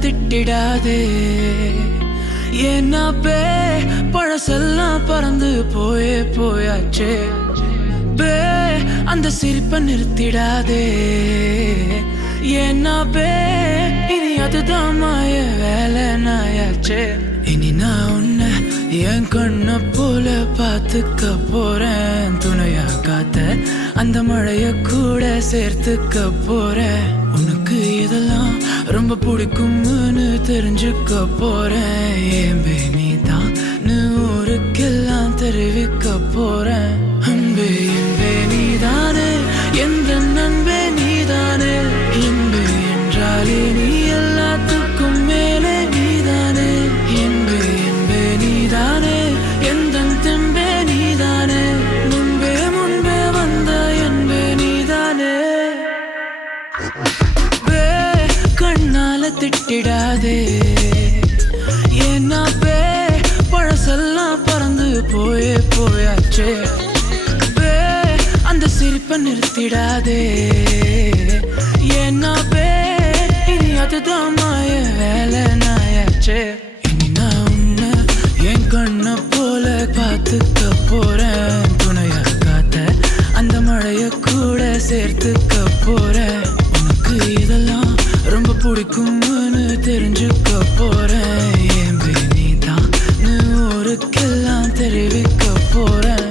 திட்டிடாதே ஏன்னா பழசெல்லாம் பறந்து போயாச்சே பே அந்த சிரிப்பை நிறுத்திடாதே ஏன்னா இனி அதுதான் மாய வேலை நாயாச்சே இனி நான் உன்னை என் கண்ண போல பார்த்துக்க போறேன் துணையா காத்த அந்த மழைய கூட சேர்த்துக்க போறேன் உனக்கு இதெல்லாம் ரொம்ப பிடிக்கும்னு தெரிஞ்சுக்க போறேன் ஏன் நீ தான் ஊருக்கெல்லாம் தெரிவிக்க போறேன் அன்பே என்பே நீதானே எந்த நண்பே நீதானே என்பே என்றாலே நீ எல்லாத்துக்கும் மேலே நீதானே என்பே என்பே நீதானே எந்த தெம்பே நீதானே முன்பே வந்த என்பே நீதானே கண்ணால திட்டிடாதே ஏன்னா பழசெல்லாம் பறந்து போயாச்சே அந்த சிரிப்பை நிறுத்திடாதே ஏன்னா இனி அதுதான் மாய வேலை நாயாச்சே இனி நான் உன்னை என் கண்ண போல பார்த்துக்க போறேன் துணையா காத்த அந்த மழைய கூட சேர்த்துக்க போறேன் உனக்கு இதெல்லாம் ரொம்ப பிடிக்கும்னு தெரிஞ்சுக்க போறேன் ஏன் நீ தான் ஊருக்கெல்லாம் தெரிவிக்க போறேன்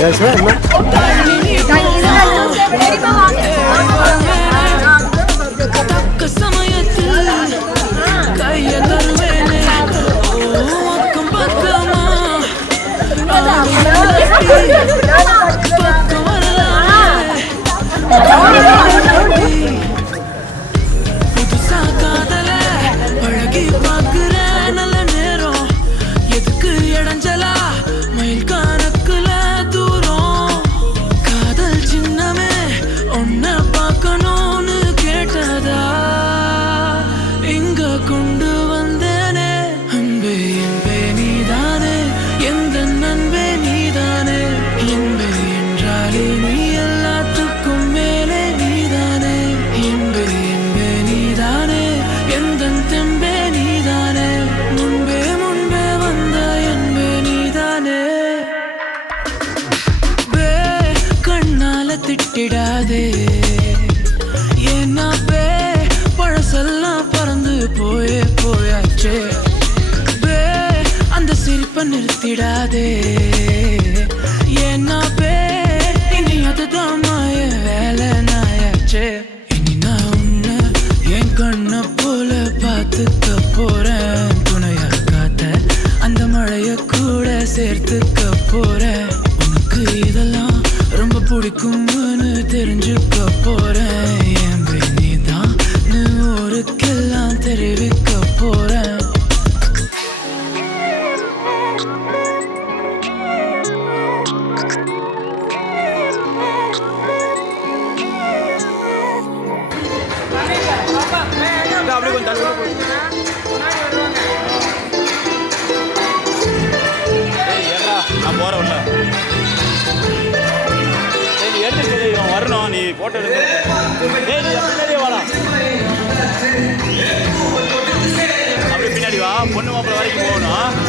Yes, ma'am. புதுசா காதல பழகி பாக்குற நல்ல நேரம் எதுக்கு இடைஞ்சலா மயில் கணக்குல தூரம் காதல் சின்னமே ஒன்ன பார்க்கணும்னு கேட்டதா இங்க கொண்டு வந்தேனே அன்பே என்பே நீதானே எந்த நண்பே நீதானே என்பே என்றாலே நீ எல்லாத்துக்கும் மேலே நீதானே என்பே என்பே நீதானே எந்த தெம்பே நீதானே முன்பே வந்த என்பே நீதானே கண்ணால திட்டிடாதே ஏன்னா பழசெல்லாம் பறந்து போயாச்சே அந்த சிரிப்பை நிறுத்திடாதே ஏன்னா இனி அதுதான் மாய வேலை நாயாச்சே இனி நான் உன்னை என் கண்ண போல பார்த்துக்க போறேன் துணையா காத்த அந்த மழைய கூட சேர்த்துக்க போறேன் உனக்கு இதெல்லாம் ரொம்ப பிடிக்கும்னு தெரிஞ்சுக்க போறேன் ஏன் நீ தான் ஊருக்கெல்லாம் தெரிவிக்க போறேன் அப்படியே கொஞ்சம் தள்ளி நான் போறேன் உள்ள நீ எடுத்து வரணும் நீ போட்டோ பின்னாடியே வாடா அப்படி பின்னாடி வா பொண்ணு மாப்பிள்ள வரைக்கும் போகணும்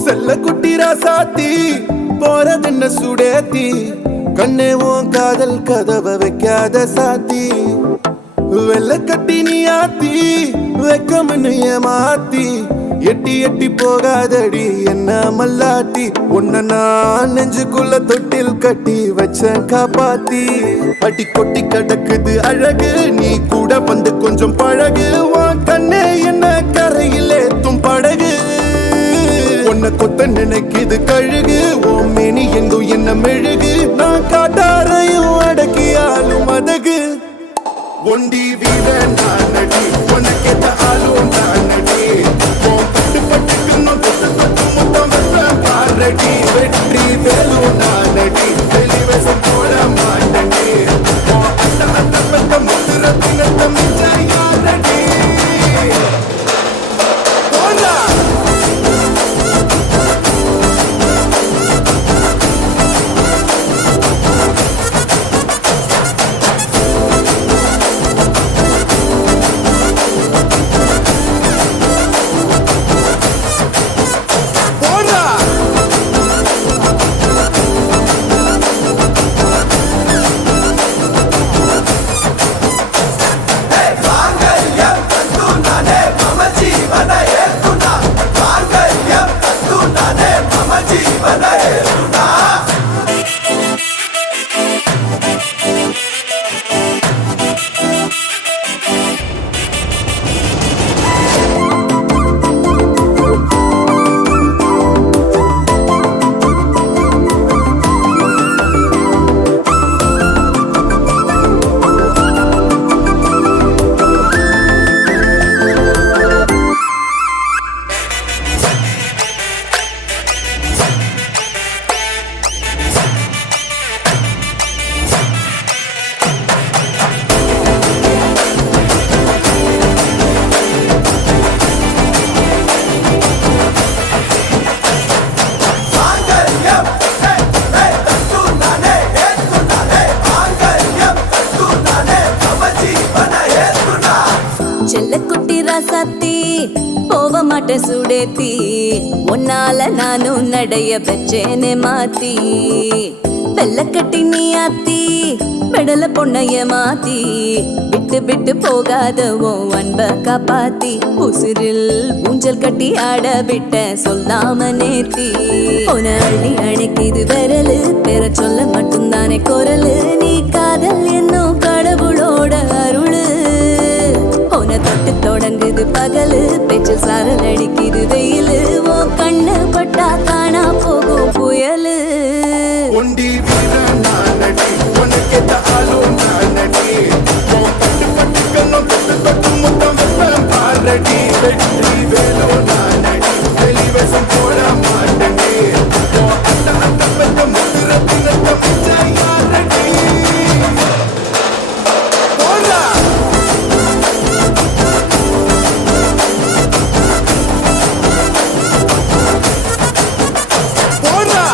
செல்ல குட்டி ராசாத்தி போறதென்ன சுடேத்தி கண்ணே உன் காதல் கதவை வைக்காத சாத்தி வெள்ள கட்டி நீ ஆத்தி வெக்கம்னு ஏமாத்தி எட்டி எட்டி போகாதடி என்ன மல்லாட்டி உன்ன நான் நெஞ்சுக்குள்ள தொட்டில் கட்டி வச்ச காப்பாத்தி அடி கொட்டி கடக்குது அழகு நீ கூட வந்து கொஞ்சம் பழகு உன் கண்ணே என்ன கரையிலே தும் படகு உன்னை கொத்த நினைக்குது கழுகு ஓம் மேனி எங்கும் என்ன மெழுகு நான் காட்டாரையும் அடக்கியாலும் அதகு ஒண்டி வீர நான் நடி உனக்கேத்த ஆளும் நான் நடி பட்டு பட்டுக்கு தொட்டு தொட்டு முத்தம் வெப்பம் பாரடி வெற்றி வேலும் நான் நடி வெளிவசம் போட மாட்டடி அட்ட அட்ட பட்ட முத்துர பின்னத்த மிச்ச யாரடி மாட்ட சுடேத்தி உன்னால நானும் நடைய பெற்றேனே மாத்தி வெள்ள கட்டி நீ ஆத்தி பெடல பொண்ணைய மாத்தி விட்டு விட்டு போகாத உன் அன்ப காப்பாத்தி உசிரில் ஊஞ்சல் கட்டி ஆட விட்ட சொல்லாம நேத்தி உன அள்ளி அணைக்குது விரலு பெற சொல்ல மட்டும்தானே குரலு நீ காதல் என்னும் கடவுளோட அருளு உன தொட்டு தொடங்குது பகலு பேச்சில் சாரல் அடிக்குது வெயிலு உன் கண்ணு பட்டா காணா போகும் புயலு ஒண்டி வீரன் நானடி உனக்கேத்த ஆளும் நானடி உன் பட்டு பட்டுக்கெல்லாம் தொட்டு தொட்டு முத்தம் வைப்பேன் பாரடி வெற்றி வேலோ நானடி வெளிவேசம் போட மாட்டடி உன் அத்த அத்த பெத்த முதிர தினத்த மிச்ச யாரடி போடா போடா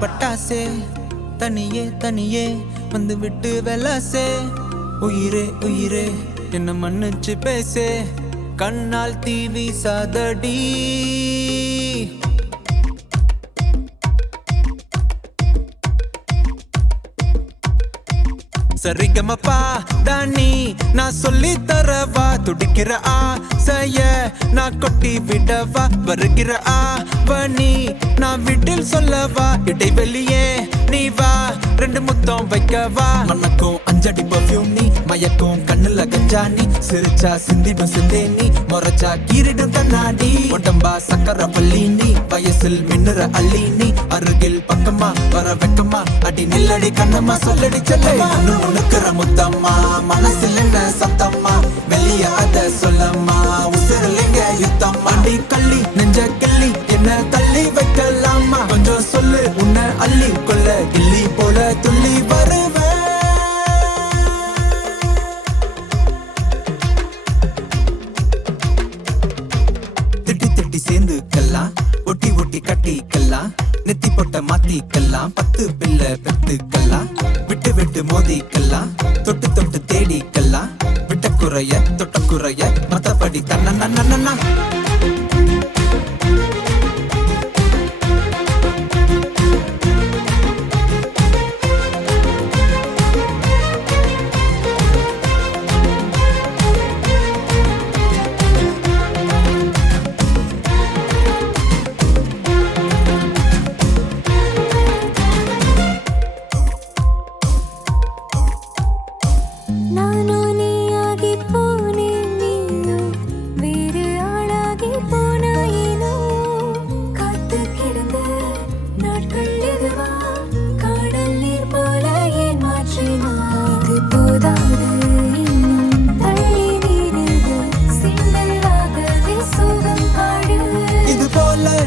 பட்டாசே தனியே தனியே வந்து விட்டு வெலாசே உயிரே உயிரே என்ன மன்னிச்சு பேசே கண்ணால் தீவி சாதடி சரிகமப்பா தானி நான் சொல்லி தரவா துடிக்கிற ஆசைய நான் கொட்டி விடவா வருகிற ஆவணி நான் வீட்டில் சொல்லவா இடைவெளியே நீ வா ரெண்டு முத்தம் வைக்கவா மனக்கும் அஞ்சடி பர்ஃபியூம் நீ மயக்கும் கண்ணுல கஞ்சா நீ சிரிச்சா சிந்திடும் சிந்தே நீ முறைச்சா கீரிடும் கண்ணாடி உடம்பா சக்கர பள்ளி நீ வயசில் மின்னுற அள்ளி நீ அருகில் பக்கமா வர வெக்கமா அடி நில்லடி கண்ணம்மா சொல்லடி செல்லமா உனக்குற முத்தம்மா மனசில் என்ன சத்தம்மா வெளிய அத சொல்லம்மா உசிரலிங்க யுத்தம் அடி கள்ளி நெஞ்ச கிள்ளி என்ன தள்ளி வைக்கலாமா கொஞ்சம் சொல்லு உன்னை அள்ளி கொள்ள கிள்ளி போல துள்ளி வருவேன் திட்டி திட்டி சேர்ந்துக்கலாம் ஒட்டி ஒட்டி கட்டிக்கலாம் நெத்தி போட்ட மாத்திக்கலாம் 10 பிள்ளை பெத்துக்கலாம் விட்டு விட்டு மோதிக்கலாம் தொட்டு தொட்டு தேடிக்கலாம் விட்ட குறைய தொட்ட குறைய மத்தபடி தன்னா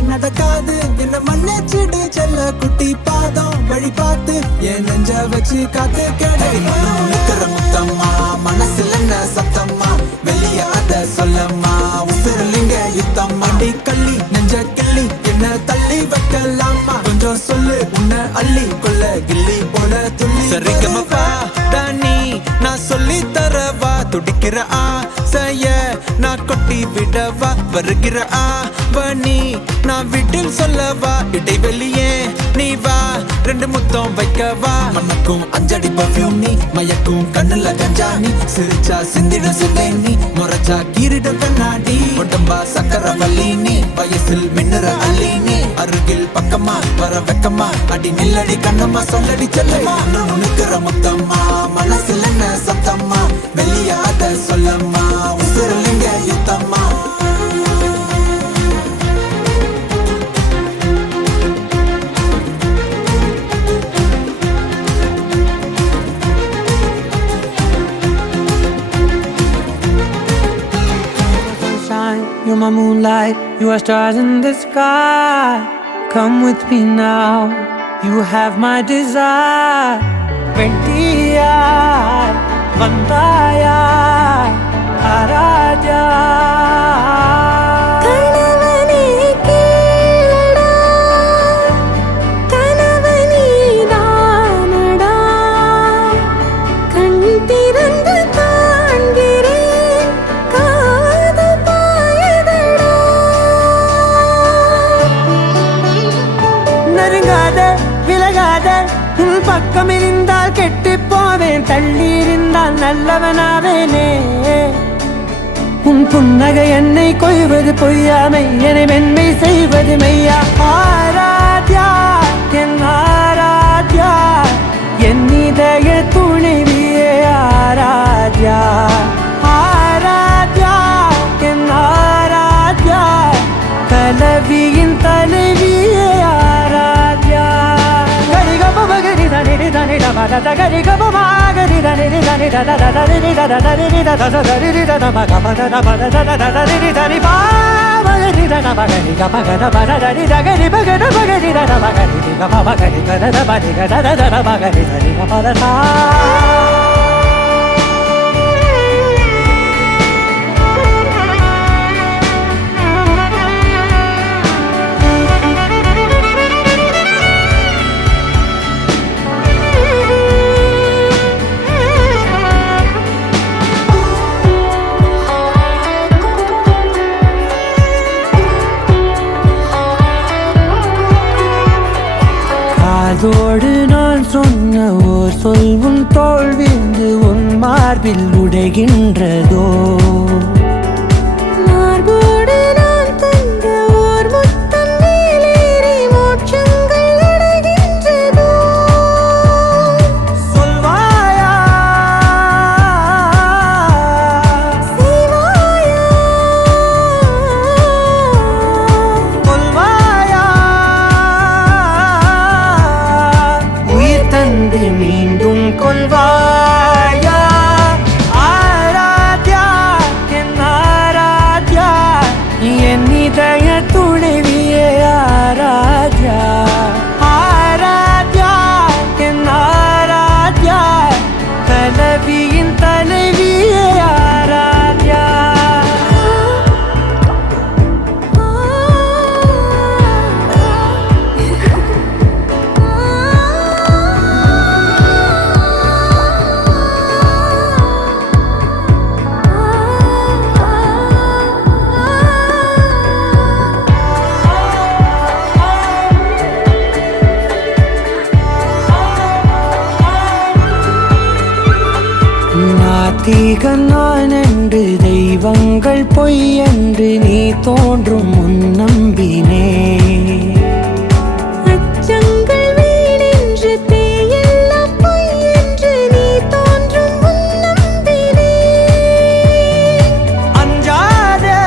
நடக்காது என்ன மன்னிச்சிடு செல்ல குட்டி பாதம் வழி பார்த்து என் நெஞ்ச வச்சு காத்து கிடைக்கிற முத்தம்மா மனசுல என்ன சத்தம்மா வெளிய அத சொல்லம்மா உசிரலிங்க யுத்தம் அடி கள்ளி நெஞ்ச கிள்ளி என்ன தள்ளி வைக்கலாமா கொஞ்சம் சொல்லு உன்னை அள்ளி கொள்ள கிள்ளி போல துள்ளி சரிகமப்பா தானி நான் சொல்லி தரவா துடிக்கிற ஆசைய நான் கொட்டி விடவா வருகிற ஆவணி நான் வீட்டில் சொல்லவா இடைவெளியே நீ வா ரெண்டு முத்தம் வைக்கவா மனக்கும் அஞ்சடி பர்ஃபியூம் நீ மயக்கும் கண்ணுல கஞ்சா நீ சிரிச்சா சிந்திடும் சிந்தை நீ முறைச்சா கீரிடும் கண்ணாடி உடம்பா சக்கர வள்ளி நீ வயசில் மின்னுற அள்ளி நீ அருகில் பக்கமா வர வெக்கமா அடி நில்லடி கண்ணம்மா சொல்லடி செல்லமா உனக்குற முத்தம்மா மனசில் என்ன சத்தம்மா வெளிய அத சொல்லம்மா உசிரலிங்க யுத்தம்மா You're my moonlight, you are stars in the sky. Come with me now, you have my desire. Vendiya, Vandaya, Araja. கணவனே கேளடா, கணவனே தானடா, கண் திறந்து காண்கிறேன், காதல் பாயுதடா. நெருங்காத விலகாத உன் பக்கம் இருந்தால் கெட்டு போவேன், தள்ளி இருந்தால் நல்லவனாவேனே. உன் புன்னகை என்னை கொய்வது பொய்யாமை, என்னை மென்மை செய்வது மெய்யா. ஆராத்யா என் ஆராத்யா, என் இதய துணைவியே ஆராத்யா. ஆராத்யா என் ஆராத்யா, கலவியின் தலைவியே ஆராத்யா. கரிகபமகரி தனிரி தனிட மகத கரிகபமாகரி தனிரி தனிட ததரி ததரி ததரி ததமகமத பததரி தரி பாமகரி தனமகரி கமகத பதரி தகரி பகட பகரி தனமகரி கமமகரி கதத பரி கதத தனமகரி தரி கமதா. காதோடு நான் சொன்ன ஓர் சொல் உன் தோள் விழுந்து உன் மார்பில் உடைகின்றதோ. மார்போடு நான் தந்த ஓர் முத்தம் மேலேறி மோட்சங்கள் அடைகின்றதோ. சொல்வாயா செய்வாயா கொல்வாயா, உயிர் தந்து மீண்டும் கொல்வாயா. ஆராத்யா என் ஆராத்யா, என் இதய துணைவியே ஆராத்யா. ஆராத்யா என் ஆராத்யா, கலவியின் தலைவியே ஆராத்யா. நாத்திகன் நான் என்று தெய்வங்கள் பொய் என்று நீ தோன்றும் முன் நம்பினே. அச்சங்கள் வீணென்று பேயெல்லாம் பொய் என்று நீ தோன்றும் முன் நம்பினே. அஞ்சாதே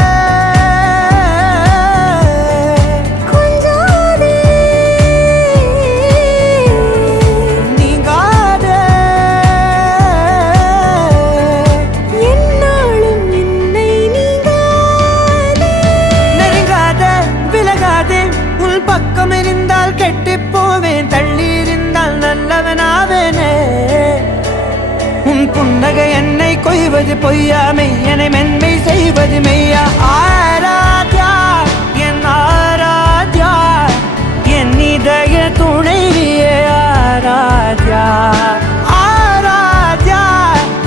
கொஞ்சாதே நீங்காதே, என்னாலும் என்னை நீங்காதே. நெருங்காதே விலகாதே உன் பக்கம் இருந்தால் கெட்டு போவேன், தள்ளி இருந்தால் நல்லவனாவேனே. உன் புன்னகை என்னை கொய்வது பொய்யாமை, என்னை மென்மை செய்வது மெய்யா. ஆராத்யா என் ஆராத்யா, என் இதய துணைவியே ஆராத்யா. ஆராத்யா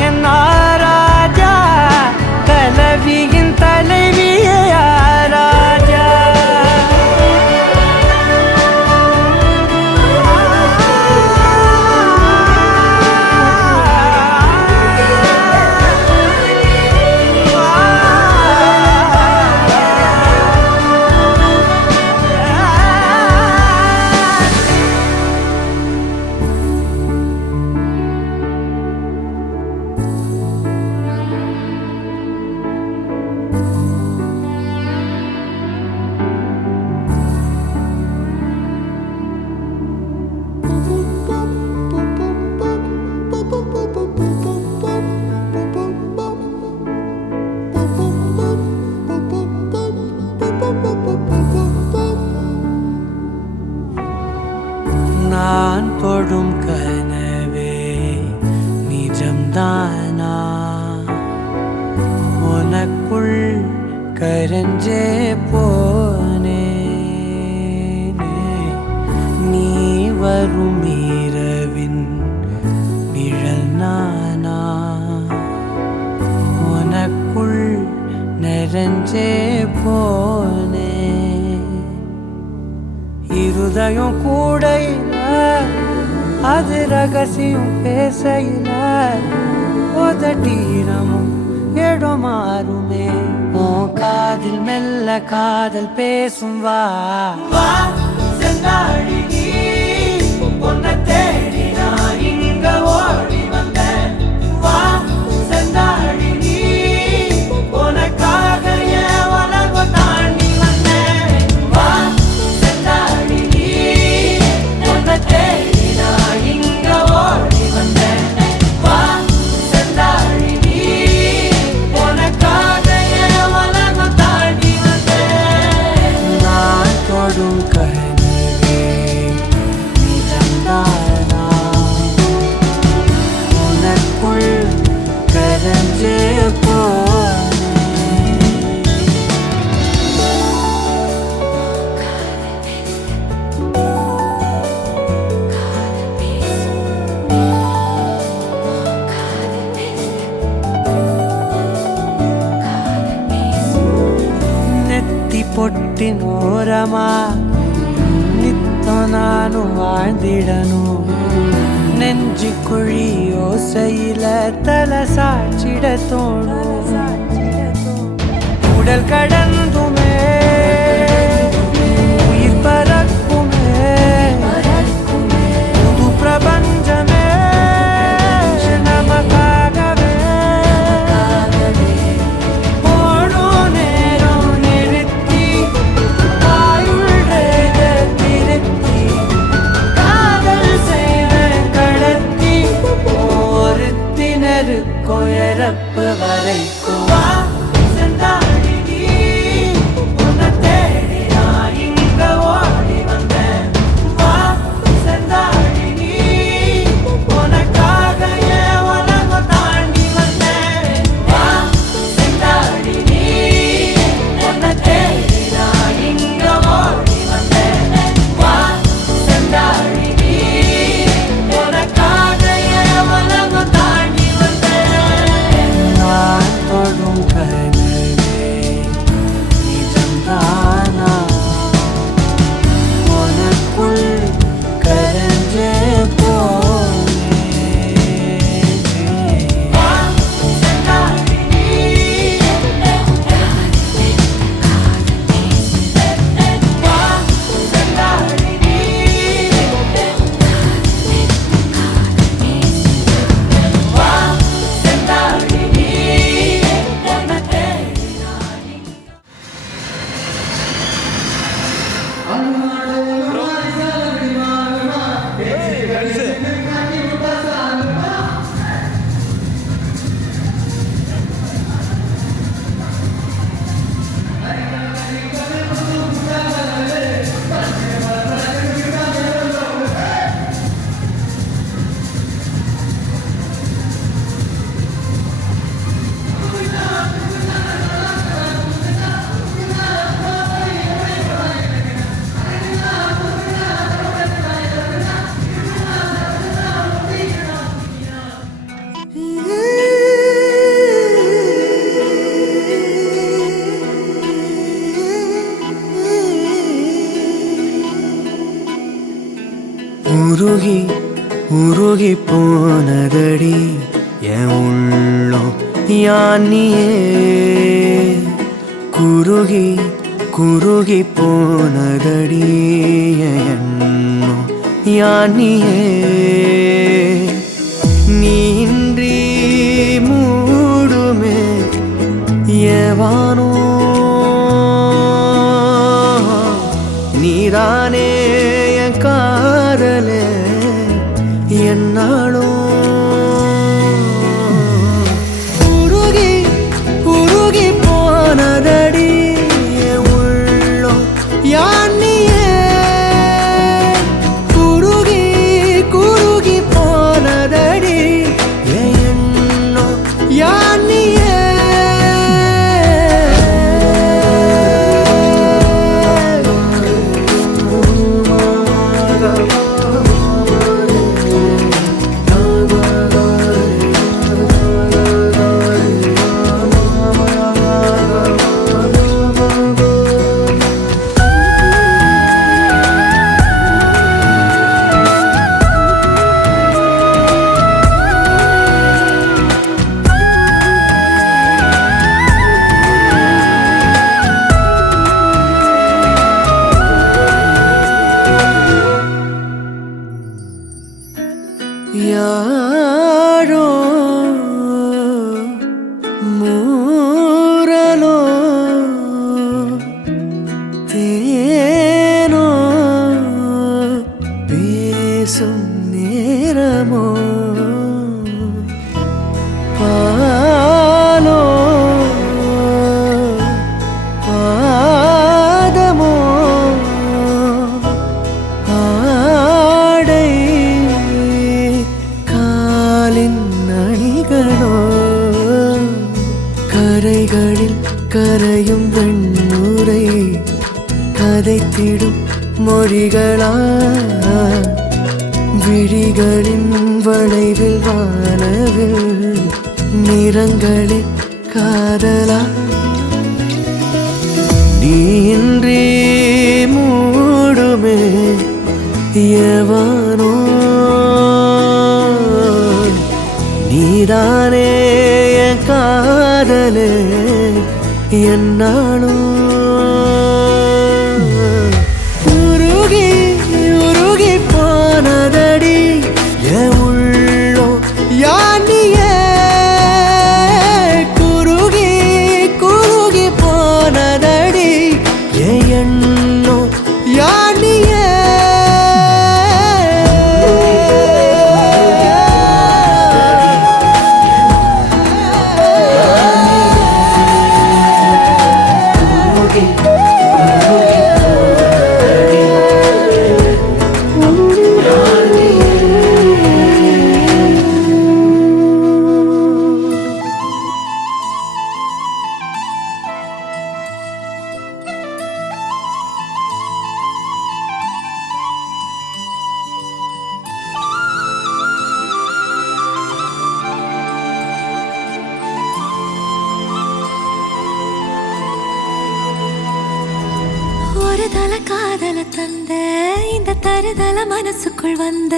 என் ஆராத்யா, கலவியின் தலைவியே ஆராத்யா. நான் தொடும் கனவே நிஜம்தானா உனக்குள் கரஞ்சே போனே நீ வரும் இரவின் நிழல் நானா உனக்குள் நிறைஞ்சே போனே இருதயம் கூடையில அது ரகசியம் பேசையில உதட்டீரமும் இடம் மாறுமே உன் காதில் மெல்ல காதல் பேசும் வா செந்தாழி நீ உன்னை தேடி நான் இங்க ஓடி வந்தேன் வா செந்தாழி நீ உனக்காக என் உலகம் தாண்டி வந்தேன் வா செந்தாழி நீ உன்னை தேடி நான் இங்க ஓடி வந்தேன் வா செந்தாழி நீ உனக்காக என் உலகம் தாண்டி வந்தேன் நான் தொடும் கனவே நிஜம்தானா உனக்குள் கரஞ்சே போனே ನೆತ್ತಿ ಪೊಟ್ಟಿನೋರಮ ನಿತ್ತ ನಾನು வாழ்ந்திடನು நெஞ்சு குழி ஓசையில தலை சாச்சிட தோணும் உடல் கடந்துமே உயிர் பறக்குமே புது பிரபஞ்சமே நமக்காகவே ஓடும் நேரம் நிறுத்தி ஆயுள் ரேக திருத்தி காதல் செய்வேன் கடத்தி ஒருத்தினருக்கும் இறப்பு வரைக்கும் வா செந்தாழி நீ உன்னை தேடி நான் இங்க ஓடி வந்தேன் வா செந்தாழி நீ உனக்காக என் உலகம் தாண்டி வந்தேன் வா செந்தாழி நீ உன்னை தேடி நான் இங்க ஓடி வந்தேன் வா செந்தாழி நீ உனக்காக என் உலகம் தாண்டி வந்தேன் நான் தொடும் கனவே நிஜம்தானா உனக்குள் கரஞ்சே போனே வா செந்தாழி நீ வா செந்தாழி நீ வா செந்தாழி நீ உன்னை தேடி உருகி உருகி போனதடி என் உள்ளம் யானியே குருகி குருகி போனதடி என் எண்ணம் யானியே நீன்றி மூடுமே ஏவானோ நீதானே என் காதலே என்னாலும் உருகி உருகி போனதடி என் உள்ளம் யானியே குருகி யாரோ மூரலோ தேனோ பேசும் நேரமோ பாலோ பாதமோ ஆடை காலின் அணிகளோ கரைகளில் கரையும் வெண்ணுரை கதைத்திடும் மொழிகளா விழிகளின் வளைவில் வானவில் நிறங்களில் காதலா நீன்றி மூடுமே எவனோ நீதானே என் காதலே என்னாலும் உருகி உருகி போனதடி என் உள்ளோ யானியே குருகி குருகி போனதடி என் எண்ணோ யானியே ஒரு தல காதல தந்த இந்த தருதல மனசுக்குள் வந்த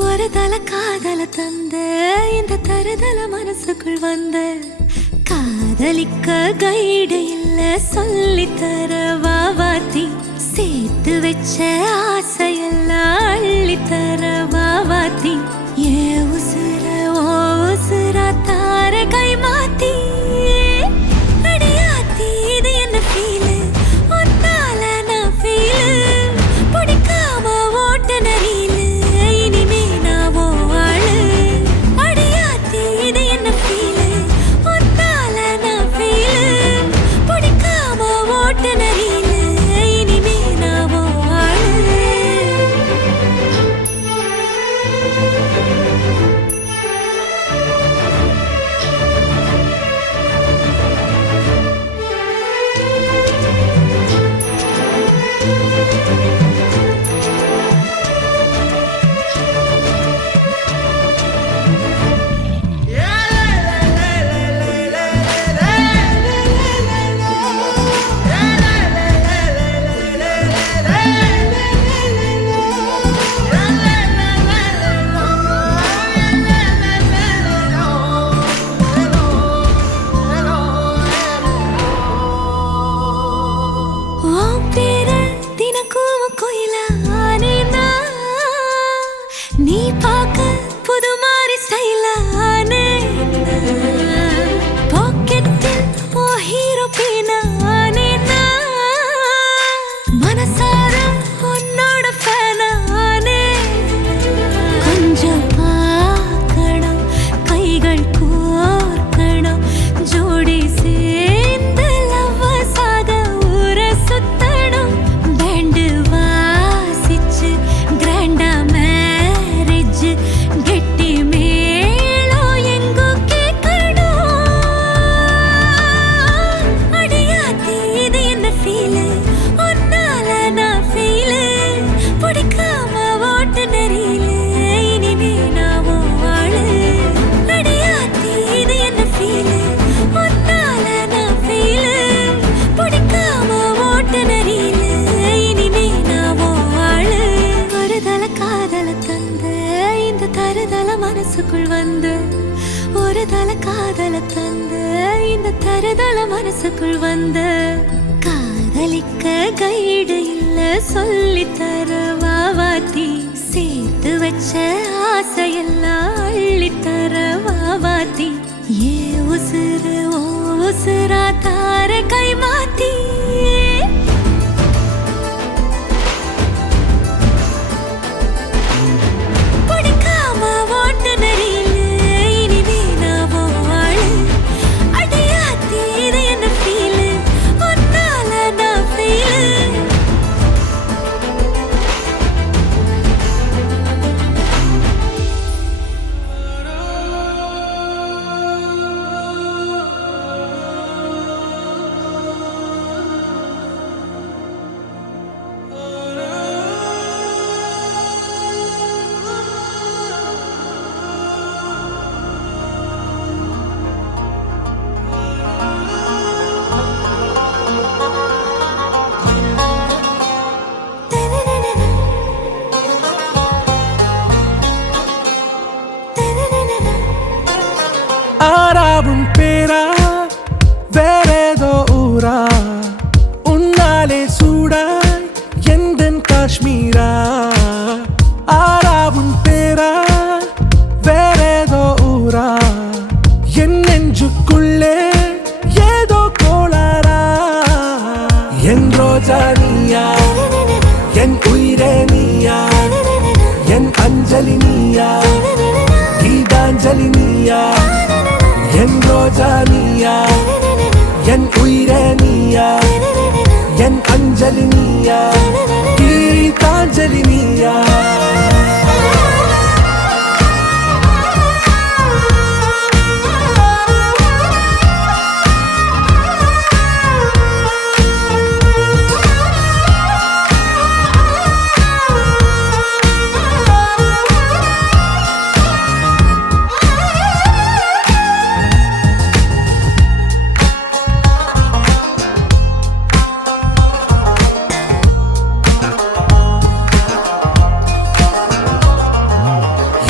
ஒரு தல காதல தந்த இந்த தருதல மனசுக்குள் வந்த காதலிக்க கைடு இல்ல சொல்லி தர வாவாத்தி சேர்த்து வச்ச ஆசையெல்லாம் அள்ளி தர வாவாத்தி ஏ உசுர ஓ உசுரா தார கை மாத்தி அடியாத்தி இது என்ன ஃபீல் நீ பார்க்க புது மாதிரி ஸ்டைலானே பாக்கெட்டில் ஓ ஹீரோ பீனானே மனசார உன்னோட ஃபேனானே கொஞ்சம் பார்க்கணும் கைகள் கோர்க்கணும் ஜோடி சேர்ந்து லவ்வஸாக ஊர சுத்தணும் பேண்டு வாசிச்சு கிராண்டா கெட்டி மேளோ எங்கோ கேட்கணும் அடியாத்தி இது என்ன ஃபீல் உன்னால நான் ஃபீல் பிடிக்காம ஓட்டு நெறியில இனிமே நான் வாழு அடியாத்தி இது என்ன ஃபீல் உன்னால நான் ஃபீல் பிடிக்காம ஓட்டு நெறியில இனிமே நான் வாழு ஒரு தல காதல தந்த இந்த தருதல மனசுக்குள் வந்த ஒரு தல காதல தந்த இந்த தருதல மனசுக்குள் வந்த காதலிக்க கைடு இல்ல சொல்லி தர வாவாத்தி சேர்த்து வச்ச ஆசையெல்லாம் அள்ளித்தர வாவாத்தி ஏ உசுறு ஓ உசுரா தார கை மாத்தி பிடிக்காம ஓட்டு நெறியில இனிமே நாமோ வாழ அடையாத்தி இது என்ன ஃபீல் ஒன்னால நான் ஃபீல் ஆறாவும் பேரா வேறேதோ ஊரா உன்னாலே சூடாய் எந்தன் காஷ்மீரா ஆறாவும் பேரா வேறேதோ ஊரா என் நெஞ்சுக்குள்ளே ஏதோ கோளாரா என் ரோஜா நீயா என் உயிரே நீயா என் அஞ்சலி நீயா கீதாஞ்சலி நீயா என் ரோஜா நீயா என் உயிரே நீயா என் அஞ்சலி நீயா கீதாஞ்சலி நீயா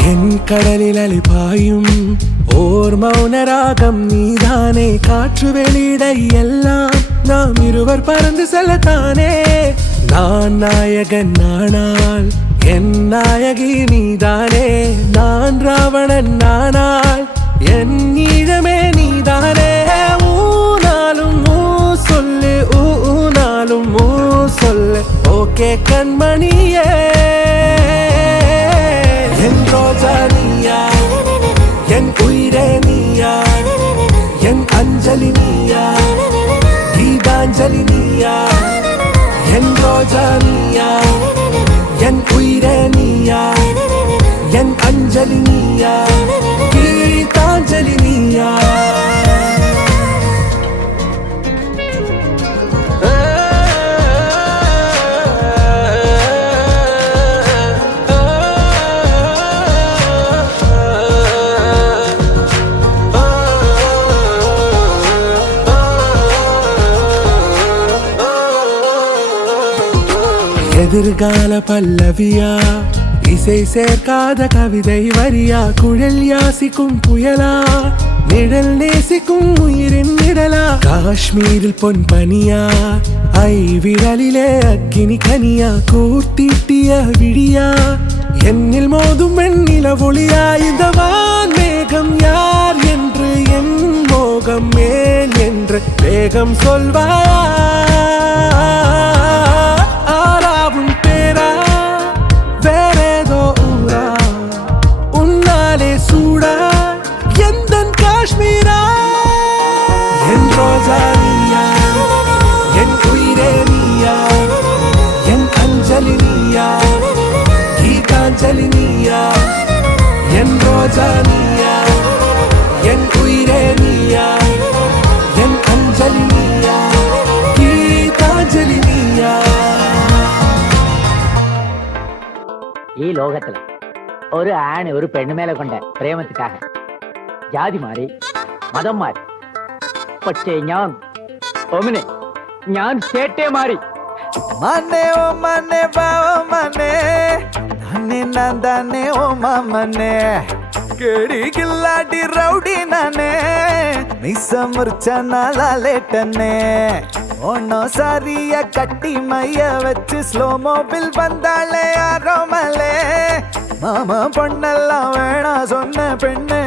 என் கடலில் அலிபாயும் ஓர் மௌனராகம் நீதானே காற்று வெளியிட எல்லாம் நாம் இருவர் பறந்து செல்லத்தானே நான் நாயகன் நானால் என் நாயகி நீதானே நான் ராவணன் நானால் என் ஈழமே நீதானே ஊனாலும் ஊ சொல்லு ஊனாலும் ஊ சொல்லு ஓகே கண்மணியே என் ரோஜா நீயா என் உயிரே நீயா என் அஞ்சலி நீயா கீதாஞ்சலி நீயா என் ரோஜா நீயா என் உயிரே நீயா என் அஞ்சலி நீயா கீதாஞ்சலி நீயா எதிர்கால பல்லவியா இசை சேர்க்காத கவிதை வரியா குழல் யாசிக்கும் புயலா நிழல் நேசிக்கும் உயிரின் நிழலா காஷ்மீரில் பொன் பனியா ஐ விரலிலே அக்கினி கனியா கூர்த்திட்டிய விழியா என்னில் மோதும் வெண்ணில ஒளியா இந்த வான் மேகம் யார் என்று என் மோகம் மேல் என்று வேகம் சொல்வாயா ஆறாவும் பேரா வேறேதோ ஊரா உன்னாலே சூடா எந்தன் காஷ்மீரா என் ரோஜா நீயா என் உயிரே நீயா என் அஞ்சலி நீயா கீதாஞ்சலி நீயா என் ரோஜா நீயா என் உயிரே நீயா என் அஞ்சலி நீயா கீதாஞ்சலி நீயா ഈ ലോകത്തില് ഒരു ആണ് ഒരു പെണ്ണുമേലെ കൊണ്ട് പ്രേമത്തിക്കാക ജാതി മാറി മതം മാറി പക്ഷേ ഞാൻ സ്റ്റേറ്റേ മാറി മനെ ഓ മനെ ബാവ മനെ നന്നെ നന്ദനെ ഓ മമനെ കേടി കില്ലാടി റൗഡി നനെ മിസ മുർച്ച നാലാലേട്ടനെ ஒன்னும் சாரிய கட்டி மைய வச்சு ஸ்லோ மோபில் வந்தாளே ஆரோமலே மாமா பொண்ணெல்லாம் வேணா சொன்ன பெண்ணு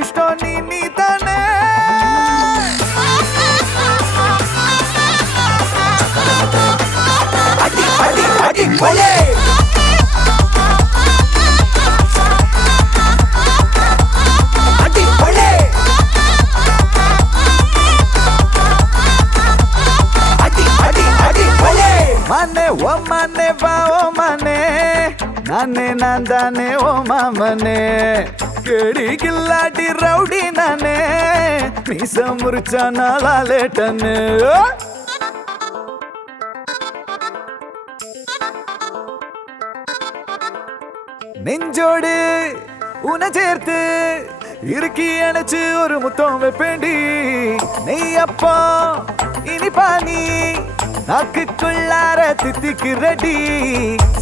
இஷ்டம் நீ தானே அடி அடி அடி கொலே அடி கொலே அடி அடி அடி கொலே மானே ஓ மானே வா ஓ மானே நானே நான் தானே ஓ மாமனே கேடி கில்லாடி ரவுடி நானே மீச முறிச்சா நாளா லேட்டன்னு நெஞ்சோடு உன சேர்த்து இறுக்கி அணைச்சு ஒரு முத்தம் வைப்பேண்டி நெய் அப்பா இனிப்பா நீ நாக்குக்குள்ளார தித்திக்கு ரெடி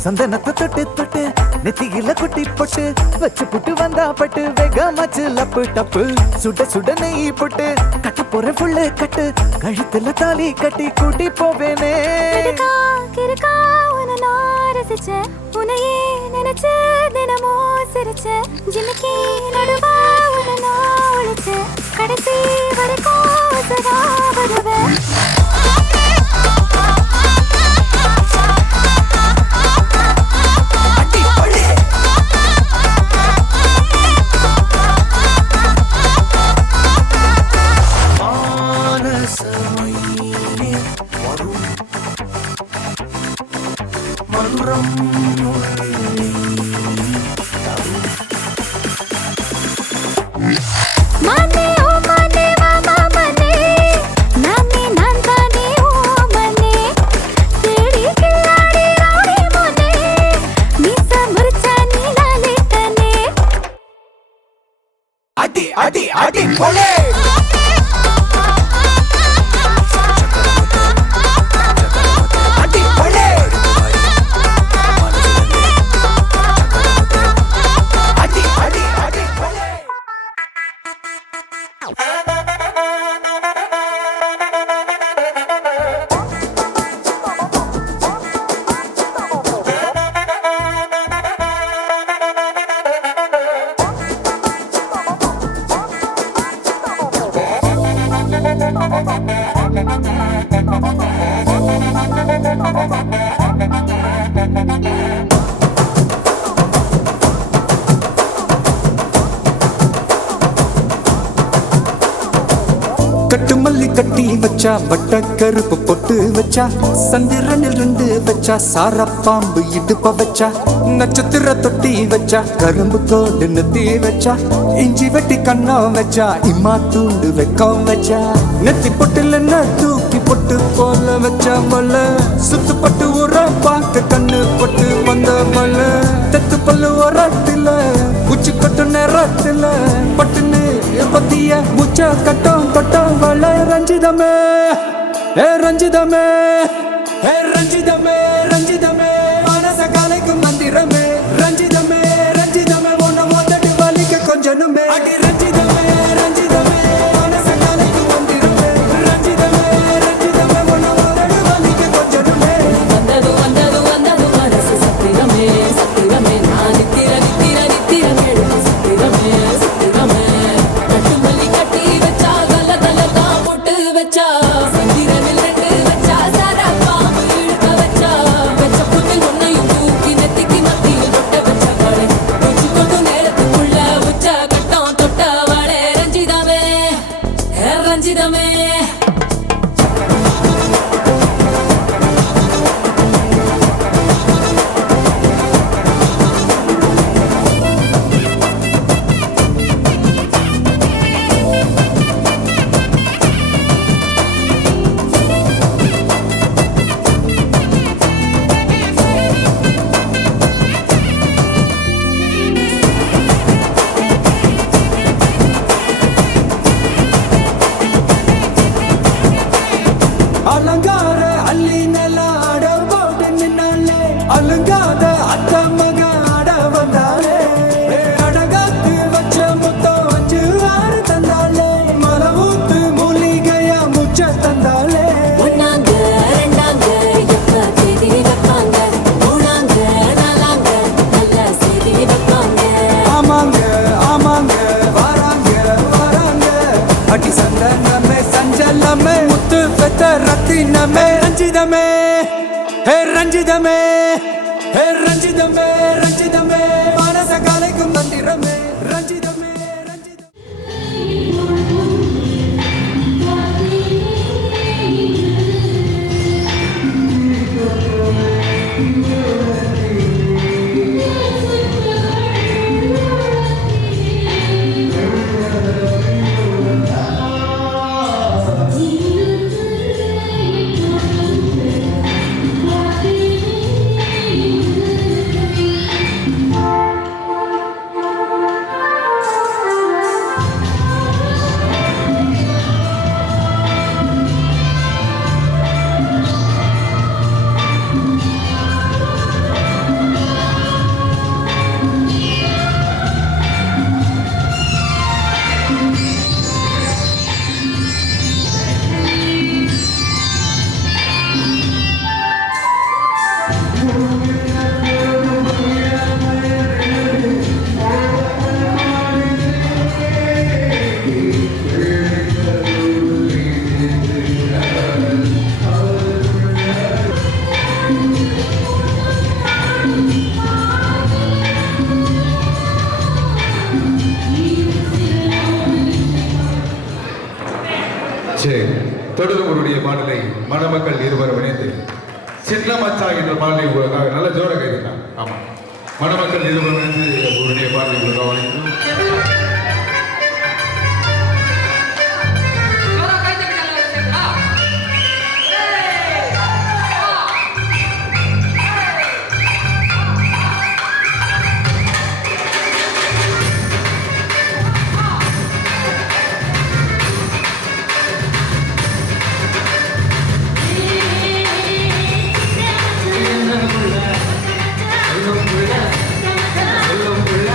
சந்தனத்தை தொட்டு தொட்டு நெத்தியில குட்டி போட்டு வச்சு புட்டு வந்தா பட்டு வேகமாச்சு லப்பு டப்பு சுட சுட நெய் போட்டு கட்ட போற புள்ளு கட்டு கழுத்துல தாலி கட்டி கூட்டி போவேனே கிறுக்கா உன்னை நான் ரசிச்சேன் உன்னையே நினைச்சு தினமும் சிரிச்சேன் ஜிமிக்கி நடுவா உன்னை நான் ஒழிச்சேன் கடைசி வரைக்கும் சதா வருவேன் மானே ஓ மானே வா மாமனே நானே நான் தானே ஓ மனே தேடி கில்லாடி ரவுடி மனே மீச முறிச்சா நீ நாளே தனே அடி அடி அடி கொலே அடி கொலே அடி அடி அடி கொலே கட்டு மல்லி கட்டி வச்சா வட்ட கருப்பு பொட்டு வச்சா சந்திரனில் இருந்து வச்சா சார பாம்பு இடுப்ப வச்சா நட்சத்திர தொட்டி வச்சா கரும்பு தோடு நெத்தி வச்சா இஞ்சி வெட்டி கண்ணம் வச்சா இம்மா தூண்டு வெக்கம் வச்சா நெத்தி பொட்டுல தூக்கி பொட்டு போல வச்சா மல்ல சுத்து பட்டு உர பார்க்க கண்ணு பொட்டு வந்த மல்ல தெத்து பல்லு உரத்துல உச்சி கொட்டு நேரத்துல பட்டுன்னு பத்திய முச்ச கட்டம் கொட்டம் வள ரஞ்சிதமே ஏ ரஞ்சிதமே ஏ ரஞ்சிதமே ரஞ்சிதமே மனச கலைக்கும் மந்திரமே ரஞ்சிதமே ரஞ்சிதமே ஒன்ன மொத்தட்டு வலிக்க கொஞ்சனுமே அடி ரஞ்சிதமே ரஞ்சிதமே மனச கலைக்கும் மந்திரமே ரஞ்சிதமே ரஞ்சிதமே ஒன்ன மொத்தட்டு வலிக்க கொஞ்சனுமே வந்தது வந்தது வந்தது மனசு சத்திரமே சத்திரமே நான் நித்திர நித்திர நித்திர கேடு சத்திரமே சத்திரமே கட்டு மல்லி கட்டி வச்சா கல கல தான் போட்டு வச்சா சந்திரனில் ரெண்டு வச்சா சாரா பாம்பு இழுக்க வச்சா ரஞ்சிதமே ஹே ரஞ்சிதமே ஹே ரஞ்சிதமே ரஞ்சிதமே மனச கலைக்கும் மந்திரமே ரஞ்சிதமே ரஞ்சிதமே சரி, தொடரும் உங்களுடைய பாடலை மணமக்கள் இருவரும் இணைந்து சின்ன மச்சா என்ற பாடலை உங்களுக்காக நல்ல ஜோர கைதுதான். ஆமா, மணமக்கள் இருவரும் இணைந்து உங்களுடைய பாடலை உங்களுக்காக வழங்கினோம். சொல்லும் புள்ள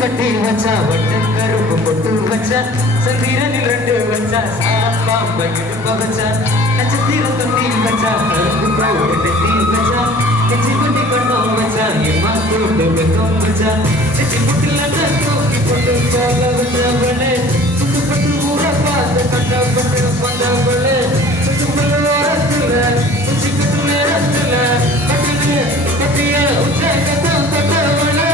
கட்டி வச்சா வட்ட கருப்பு பொட்டு வச்சா சந்திரனில் 2 வச்சா சாரப்பாம்ப இடுப்ப வச்சா நட்சத்திரம் தொட்டி வச்சா கருப்பு பவுடர் நெத்தி வச்சா கச்சி குட்டி கண்ணம் வச்சா எம்மா கூட்டு வெக்கம் வச்சா செட்டி முட்டில தூக்கி போட்டு போல வந்தவளே சுட்டுப்பட்டு ஊற பார்த்து கண்டப்பட்டு வந்தவளே சுட்டுப்பட்டு நேரத்துல சுச்சிக்கட்டு நேரத்துல கட்டிய கட்டிய உச்சகத்தம் தொட்டவளே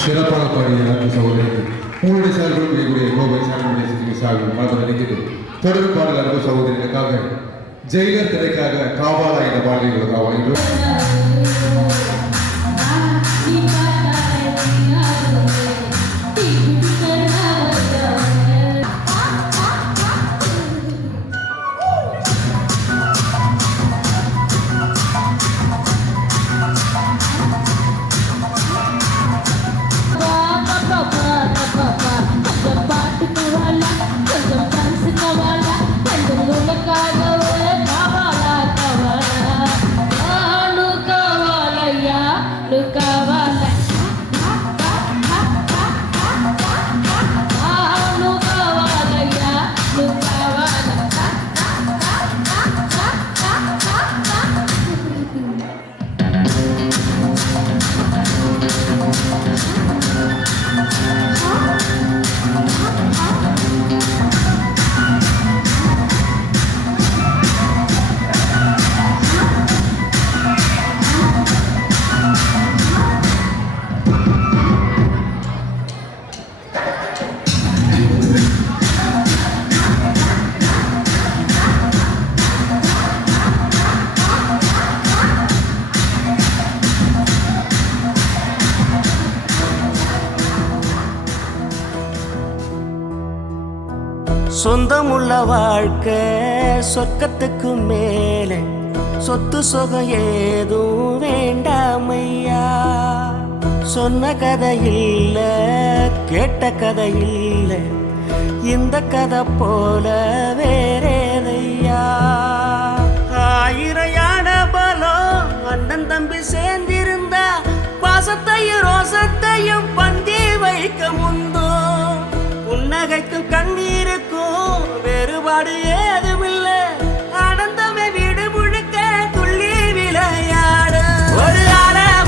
சிறப்பாக பாடிய அன்பு சகோதரிக்கு உங்களுடைய சார்பில் இருக்கக்கூடிய கோவை சார்புடைய சார்பில் மனதில் நினைக்கிறது தொடர் பாடல் அன்பு சகோதரிகளுக்காக ஜெயிலர் திரைக்காக காவாலா என்ற பாடல்களுக்காக வழங்குகிறோம். కావాలా சொந்தமுள்ள வாழ்க்கை சொர்க்கத்துக்கு மேலே சொத்து சுகம் ஏதும் வேண்டாமையா சொன்ன கதை இல்ல கேட்ட கதை இல்ல இந்த கதை போல வேறேதையா ஆயிரம் யானை பலம் அண்ணன் தம்பி சேர்ந்திருந்தா பாசத்தையும் ரோசத்தையும் பந்தி வைக்க முந்தோ புன்னகைக்கும் கண்ணீருக்கும் வேறுபாடு ஏதுமில்லை ஆனந்தமே வீடு முழுக்க துள்ளி விளையாடு ஒரு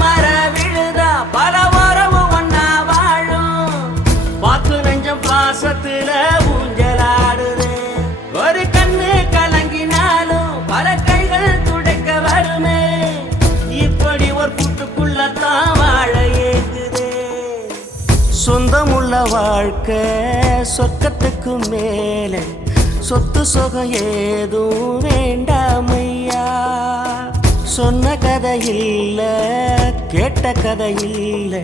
மர விழுதா பல உறவும் ஒன்னா வாழும் வாக்கு நெஞ்சம் பாசத்துல ஊஞ்சலாடுது ஒரு கண்ணு கலங்கினாலும் பல கைகள் துடைக்க வருமே இப்படி ஒரு கூட்டுக்குள்ளத்தான் வாழ ஏங்குது சொந்தமுள்ள வாழ்க்கை சொர்க்கத்துக்கு மேலே சொத்து சுகம் ஏதும் வேண்டாமையா சொன்ன கதை இல்ல கேட்ட கதை இல்ல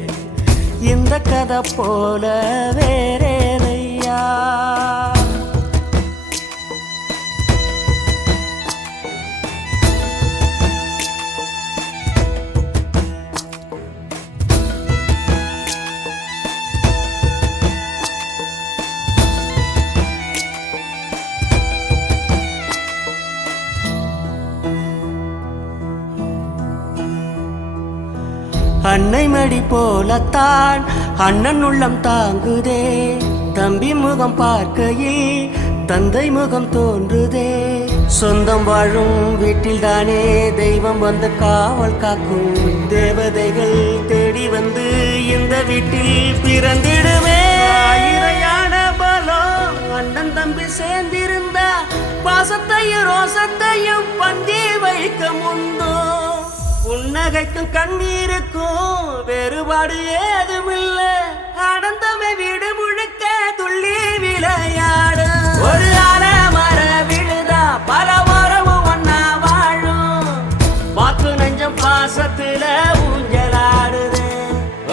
இந்த கதை போல வேறேதையா அன்னை மடி போலத்தான் அண்ணன் உள்ளம் தாங்குதே தம்பி முகம் பார்க்கையில் தந்தை முகம் தோன்றுதே சொந்தம் வாழும் வீட்டில் தானே தெய்வம் வந்து காவல் காக்கும் தேவதைகள் தேடி வந்து இந்த வீட்டில் பிறந்திடுமே ஆயிரையான பலம் அண்ணன் தம்பி சேர்ந்திருந்தா பாசத்தையும் ரோசத்தையும் பந்தி வைக்க முந்தோ புன்னகைக்கும் கண்ணீருக்கும் வேறுபாடு ஏதுமில்ல ஆனந்தமே வீடு முழுக்க துள்ளி விளையாடு ஒரு மர விழுதா பல உறவும் ஒன்னா வாழும் வாக்கு நெஞ்சம் பாசத்துல ஊஞ்சலாடுது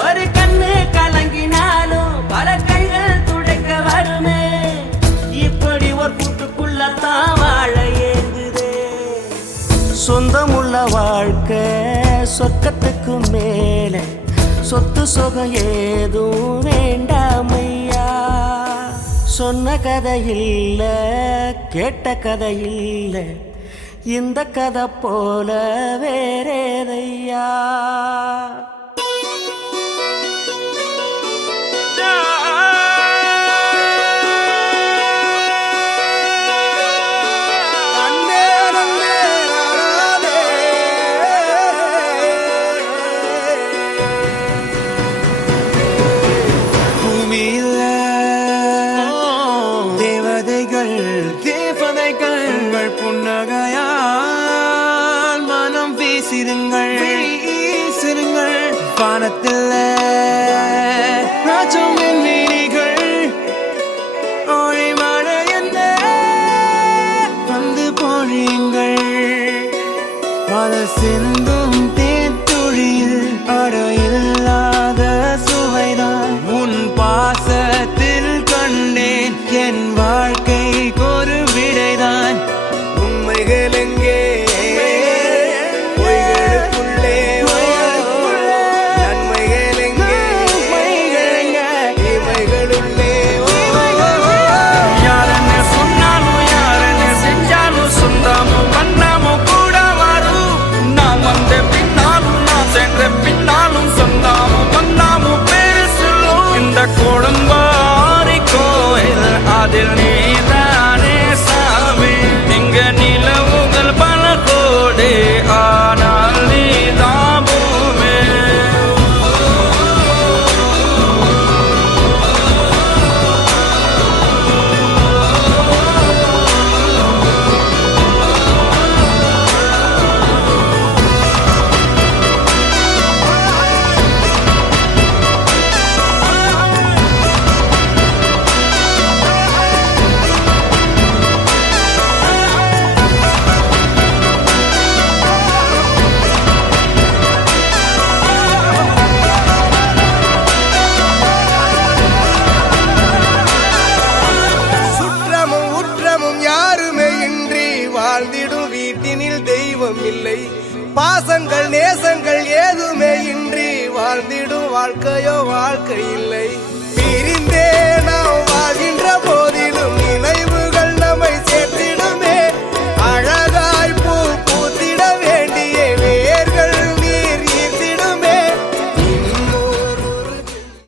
ஒரு கண்ணு கலங்கினாலும் பல கைகள் துடைக்க வருமே இப்படி ஒரு கூட்டுக்குள்ளத்தான் வாழ ஏங்குது சொந்தமுள்ள வாழ்க்கை சொர்க்கத்துக்கு மேலே சொத்து சுகம் ஏதும் வேண்டாமையா சொன்ன கதை இல்ல கேட்ட கதை இல்ல இந்த கதை போல வேறேதையா வானத்தில் ராஜம் வீணிகள் ஒளி மழை என்ன வந்து பொழியுங்கள் மழை சிந்தும் தேத்துழியில் அடையில்லாத சுவைதான் உன் பாசத்தில் கண்டேன் என் வாழ்க்கைக்கு ஒரு விடைதான் உண்மைகள் எங்கே பின்னாலும் சொந்தாமும் வந்தாமும் பேரு சொல்லும் இந்த கொடும்பாரி கோயில் அதில் நீதானே சாமி இங்க நிலவுகள் பல கோடி ஆனால் நீதான் பூமி தெய்வம் இல்லை. பாசங்கள் நேசங்கள் ஏதுமே இன்றி வாழ்ந்திடும் வாழ்க்கையோ வாழ்க்கை இல்லை.